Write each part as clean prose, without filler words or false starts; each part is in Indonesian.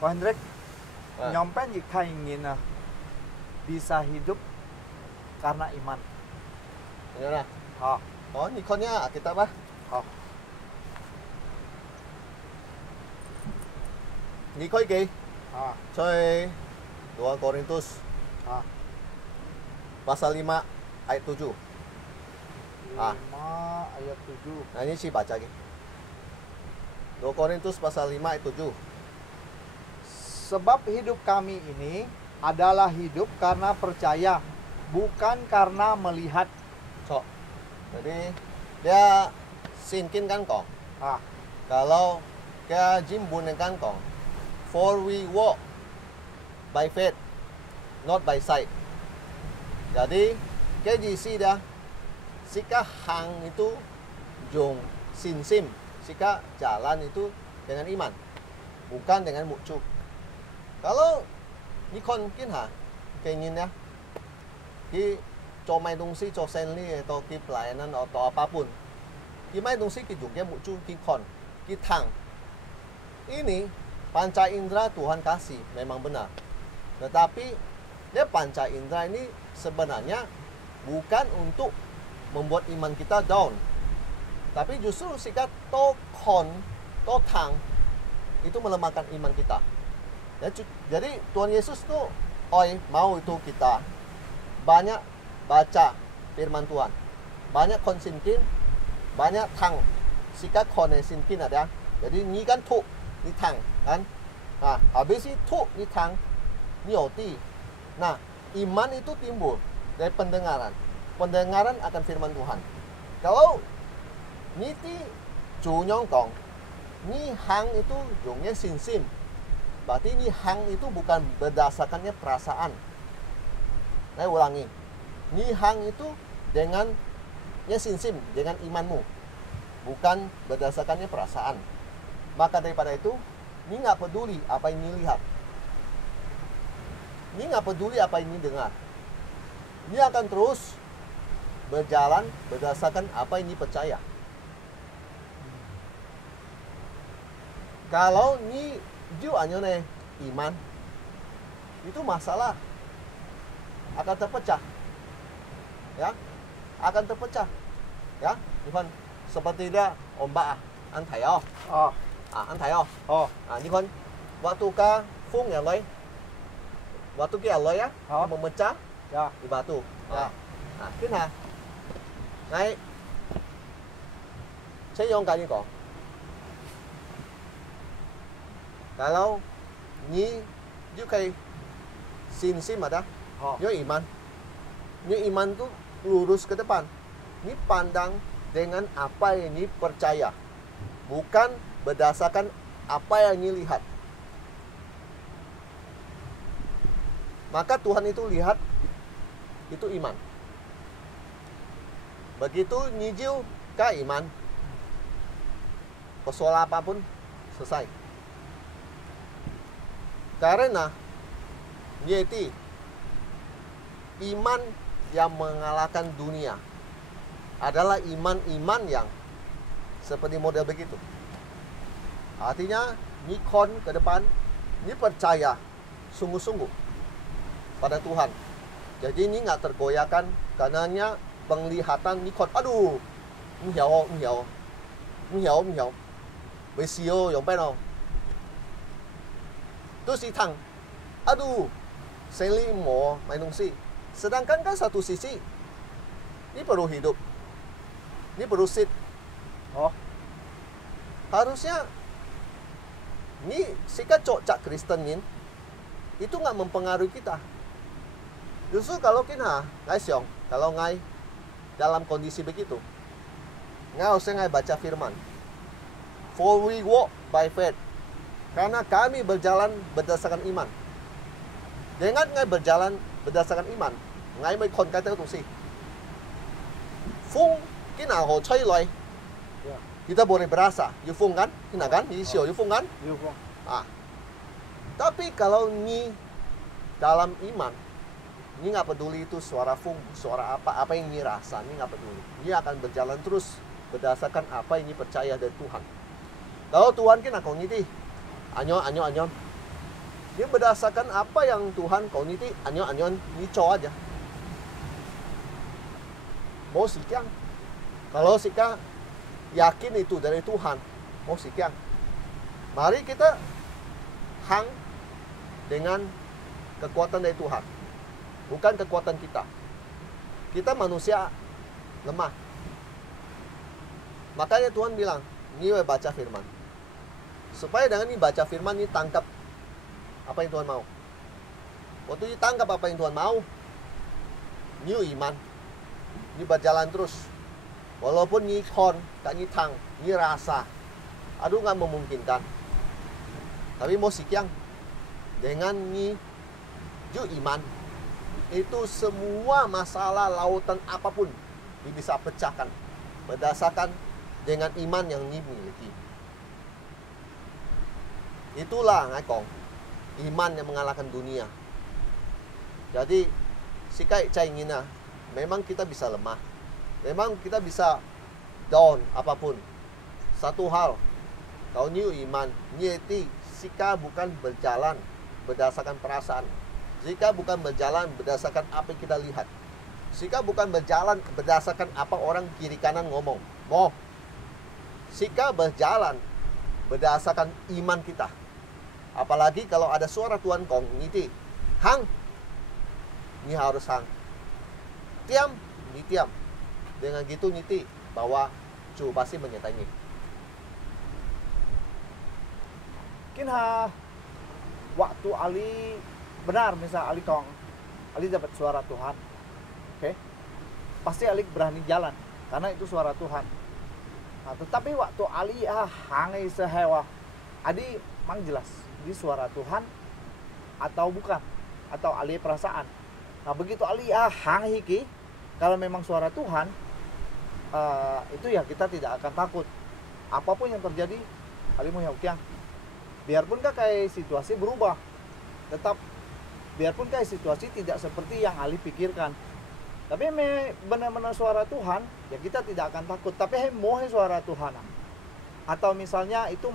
Pak Hendrik, Nah. nyompen jika ingin bisa hidup karena iman. Ini nah. Ha, Oh, Nikonnya kita apa? ha. Nikon kì. Ha, Chơi 2 Korintus ha. pasal 5 ayat 7. 5 ayat 7. Nah, ini sih baca lagi. 2 Korintus pasal 5 ayat 7. Sebab hidup kami ini adalah hidup karena percaya, bukan karena melihat. Cok. Jadi dia sinkin kan kong. Ha, Kalau dia jimbun kan kong. For we walk by faith, not by sight. Jadi cái gì sih dah? Sika hang itu dùng sim. Sika jalan itu dengan iman, bukan dengan mucu. Kalau Nikon kin hả? Cái nhìn nhá. Cái cho mai东西 cho sendiri atau cái pelayanan atau apapun. Cái mai东西cái dùng cái mucu cái kon, cái thang. Ini panca indera Tuhan kasih memang benar. Tetapi dia panca indera ini sebenarnya bukan untuk membuat iman kita down. Tapi justru sikat tokon, totang itu melemahkan iman kita. Jadi Tuhan Yesus tuh mau itu kita banyak baca firman Tuhan, banyak konsinkin, banyak tang. Sikat konsinkin ada. Jadi ini kan tuh, ini tang kan. Nah, habis itu ini tang, ini oti. Nah, iman itu timbul dari pendengaran. Pendengaran akan firman Tuhan. Kalau niti junyong kong, ni hang itu jungnya sinsim. Berarti ni hang itu bukan berdasarkannya perasaan. Saya ulangi. Ni hang itu dengan sinsim, dengan imanmu. Bukan berdasarkannya perasaan. Maka daripada itu, ni nggak peduli apa yang ni lihat. Ni nggak peduli apa yang ni dengar. Ni akan terus berjalan berdasarkan apa yang ni percaya. Kalau ni juannya nih iman, itu masalah akan terpecah, ya, akan terpecah, ya. Bukan seperti dia ombak anh thấy không? Anh thấy không? Ini kan waktu ka phun ya loy, waktu kia loy ya, memecah ya. di batu. Ya. Nah, cái này, này, saya用cái gì kok? Kalau ni juga sin ada, ni iman. Ni iman tu lurus ke depan. Ni pandang dengan apa yang ni percaya, bukan berdasarkan apa yang ni lihat. Maka Tuhan itu lihat itu iman. Begitu nyijil ke iman, persoalan apapun selesai. Karena yaitu iman yang mengalahkan dunia adalah iman-iman yang seperti model begitu. Artinya Nikon ke depan, ini percaya sungguh-sungguh pada Tuhan. Jadi ini nggak tergoyahkan karenanya penglihatan Nikon. Aduh, hiểu, với CEO yang pengen. Terus ditang, aduh, seli mau main nungsi. Sedangkan kan satu sisi, ini perlu hidup, ini perlu sit. Harusnya, ini sikat cocak Kristenin, itu nggak mempengaruhi kita. Justru kalau kita, ngai siong, kalau ngai dalam kondisi begitu, ngai usah ngai baca firman. For we walk by faith. Karena kami berjalan berdasarkan iman. Dengan ngai berjalan berdasarkan iman, ngai mới kon cái東西. Phong cái nào họ吹來, kita boleh berasa, you phong kan, kena kan, you sio you phong kan. Tapi kalau ni dalam iman, ni nggak peduli itu suara fung, suara apa yang ni rasa, ni nggak peduli. Ni akan berjalan terus berdasarkan apa yang ni percaya dari Tuhan. Kalau Tuhan kena kau ni di, anyon. Dia berdasarkan apa yang Tuhan kau niti anyon nico aja. Mau sikiang. Kalau sika yakin itu dari Tuhan, mau sikiang. Mari kita hang dengan kekuatan dari Tuhan, bukan kekuatan kita. Kita manusia lemah. Makanya Tuhan bilang, ini baca firman. Supaya dengan ini baca firman, ini tangkap apa yang Tuhan mau. Waktu ini tangkap apa yang Tuhan mau, ini iman. Ini berjalan terus. Walaupun ini kon, tak ini tang, ini rasa. Aduh nggak memungkinkan. Tapi mau sikiang. Dengan ini ju iman. Itu semua masalah lautan apapun ini bisa pecahkan. Berdasarkan dengan iman yang ini miliki. Itulah ngakong. Iman yang mengalahkan dunia. Jadi sikai caingina. Memang kita bisa lemah. Memang kita bisa down apapun. Satu hal. Kau new iman. Nyeti. Sika bukan berjalan berdasarkan perasaan. Sika bukan berjalan berdasarkan apa yang kita lihat. Sika bukan berjalan berdasarkan apa orang kiri kanan ngomong. Mau. Sika berjalan berdasarkan iman kita. Apalagi kalau ada suara Tuhan kong niti. Hang. Ini harus hang. Tiam. Ini tiam. Dengan gitu niti bahwa cu pasti menyertai. Mungkin waktu Ali benar, misal Ali kong, Ali dapat suara Tuhan, oke? Pasti Ali berani jalan karena itu suara Tuhan. Nah, tetapi waktu Ali hangai sehewa, Adi mang jelas di suara Tuhan atau bukan, atau Ali perasaan. Nah begitu Ali hangai ki, kalau memang suara Tuhan, itu ya kita tidak akan takut. Apapun yang terjadi, Ali mau yakin. Biarpun kayak situasi berubah, tetap biarpun kayak situasi tidak seperti yang Ali pikirkan, tapi benar-benar suara Tuhan, ya kita tidak akan takut. Tapi mau suara Tuhan, atau misalnya itu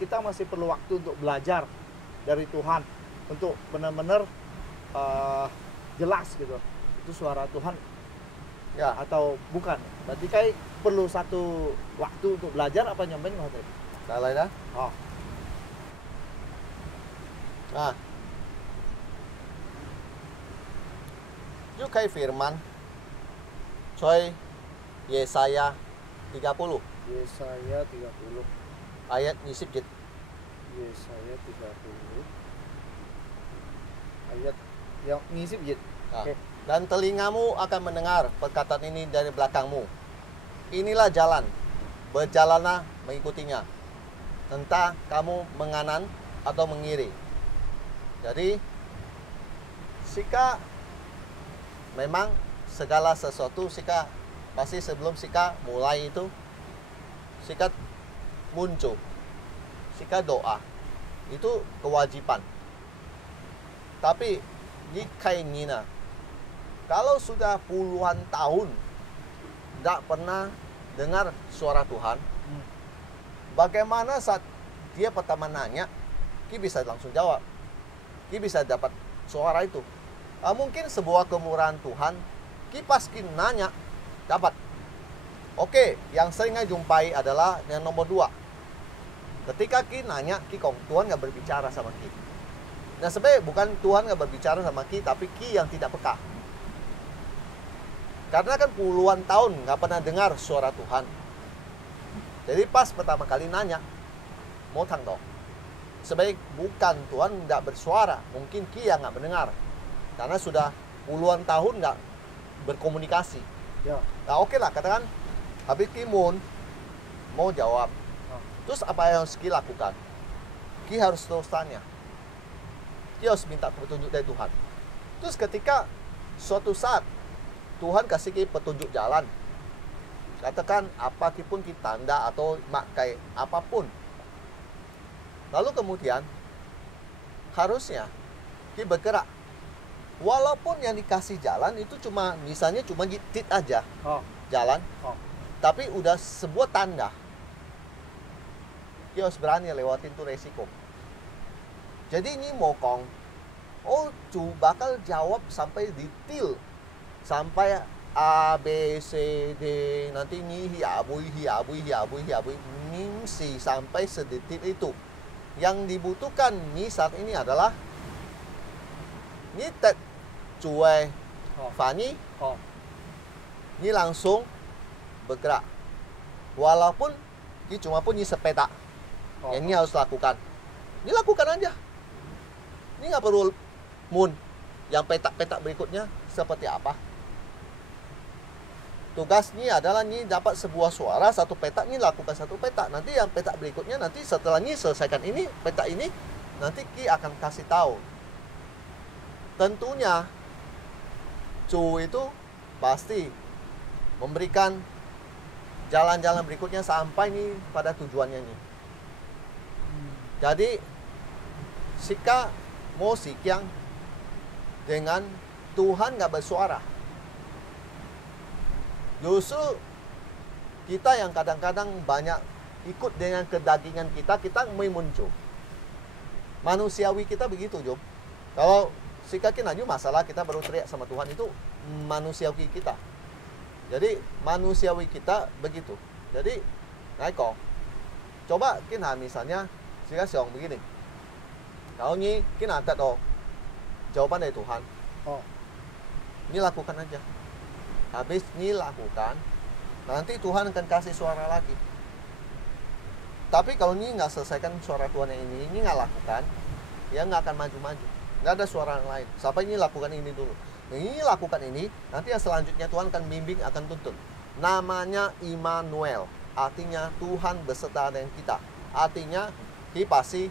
kita masih perlu waktu untuk belajar dari Tuhan, untuk benar-benar jelas gitu, itu suara Tuhan ya atau bukan. Berarti kayak perlu satu waktu untuk belajar apa nyampein nggak tadi? Dalai dah. Oh. Nah, yuk kayak firman Coy Yesaya 30 Yesaya 30 ayat nisip jit. Yesaya 30 ayat yang ngisi jit. Nah, Oke. dan telingamu akan mendengar perkataan ini dari belakangmu. Inilah jalan, berjalanlah mengikutinya. Entah kamu menganan atau mengiri. Jadi sika memang segala sesuatu sika pasti sebelum sika mulai itu sika muncul, sika doa itu kewajiban. Tapi di kainina kalau sudah puluhan tahun tidak pernah dengar suara Tuhan, bagaimana saat dia pertama nanya, Ki bisa langsung jawab. Ki bisa dapat suara itu. Mungkin sebuah kemurahan Tuhan, Ki pasti nanya, dapat. Oke, yang sering saya jumpai adalah yang nomor 2. Ketika Ki nanya, Ki kong, Tuhan nggak berbicara sama Ki. Nah sebenarnya bukan Tuhan nggak berbicara sama Ki, tapi Ki yang tidak peka. Karena kan puluhan tahun nggak pernah dengar suara Tuhan. Jadi pas pertama kali nanya, mau tang dong. Sebaik bukan Tuhan tidak bersuara, mungkin Ki yang nggak mendengar, karena sudah puluhan tahun nggak berkomunikasi. Ya. Nah oke lah, katakan habis Ki mau jawab, terus apa yang harus Ki lakukan? Ki harus terus tanya, Ki harus minta petunjuk dari Tuhan. Terus ketika suatu saat Tuhan kasih Ki petunjuk jalan, katakan apapun Ki tanda atau kayak apapun. Lalu kemudian harusnya Ki bergerak. Walaupun yang dikasih jalan itu cuma misalnya cuma tit aja jalan, tapi udah sebuah tanda. Ki harus berani lewatin tuh resiko. Jadi ini mokong, oh cu bakal jawab sampai detail, sampai A, B, C, D, nanti ini hiabui, mimsi sampai sedetil itu. Yang dibutuhkan nih saat ini adalah ini tet cuai Oh. Fani, Oh. ini langsung bergerak. Walaupun ini cuma pun ini sepeta, Oh. yang ini harus lakukan. Ini lakukan aja. Ini nggak perlu moon. Yang peta-peta berikutnya seperti apa? Tugasnya adalah ini dapat sebuah suara, satu peta, ini lakukan satu peta. Nanti yang peta berikutnya, nanti setelah ini selesaikan ini, peta ini, nanti Ki akan kasih tahu. Tentunya, Cu itu pasti memberikan jalan-jalan berikutnya sampai nih pada tujuannya nih. Jadi, Sika mau sikyang dengan Tuhan nggak bersuara. Justru kita yang kadang-kadang banyak ikut dengan kedagingan kita muncul. Manusiawi kita begitu, Jom. Kalau Sika kinaju masalah kita baru teriak sama Tuhan, itu manusiawi kita. Jadi manusiawi kita begitu. Jadi naik kok. Coba kina misalnya Sika siang begini. Kalau ini kina ada dong jawaban dari Tuhan. Oh. Ini lakukan aja. Habis ini lakukan, nanti Tuhan akan kasih suara lagi. Tapi kalau ini nggak selesaikan suara Tuhan yang ini nggak lakukan, ya nggak akan maju-maju. Nggak ada suara yang lain. Sampai ini lakukan ini dulu. Ini lakukan ini, nanti yang selanjutnya Tuhan akan bimbing, akan tuntun. Namanya Immanuel, artinya Tuhan beserta dengan kita. Artinya Dia pasti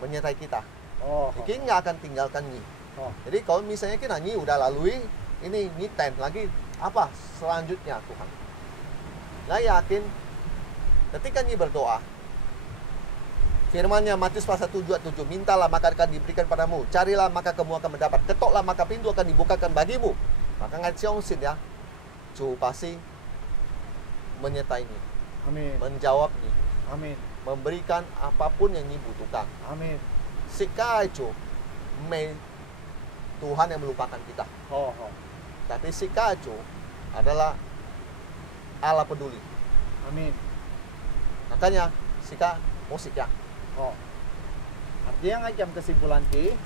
menyertai kita. Oh. Kita nggak akan tinggalkan Nyi. Oh. Jadi kalau misalnya kita Nyi udah lalui ini Nyi 10 lagi, apa selanjutnya Tuhan? Nah yakin ketika Nyi berdoa, firman-Nya Matius pasal 7 ayat 7, mintalah maka akan diberikan padamu, carilah maka kamu akan mendapat, ketoklah maka pintu akan dibukakan bagimu. Maka ngai siong sin ya, Cu pasti menyertai Nyi, Amin. menjawab Nyi, Amin. memberikan apapun yang Nyi butuhkan. Amin. Sikai Cu, Tuhan yang melupakan kita. Oh. Oh. Tapi Sikai Cu adalah Allah peduli. Amin. Makanya Sika mau Sikyang. Oh. Artinya ngajam kesimpulan ki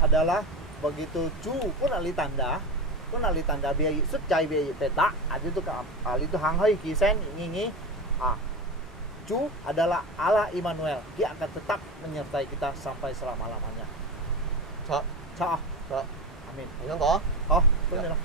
adalah begitu cu pun ali tanda biaya sutcai biaya peta ada itu ali itu hanghai kisen ngingi cu adalah Allah Immanuel, dia akan tetap menyertai kita sampai selama-lamanya. Cak, Cak. cak. Amin. Ingat kok? Oh, benar.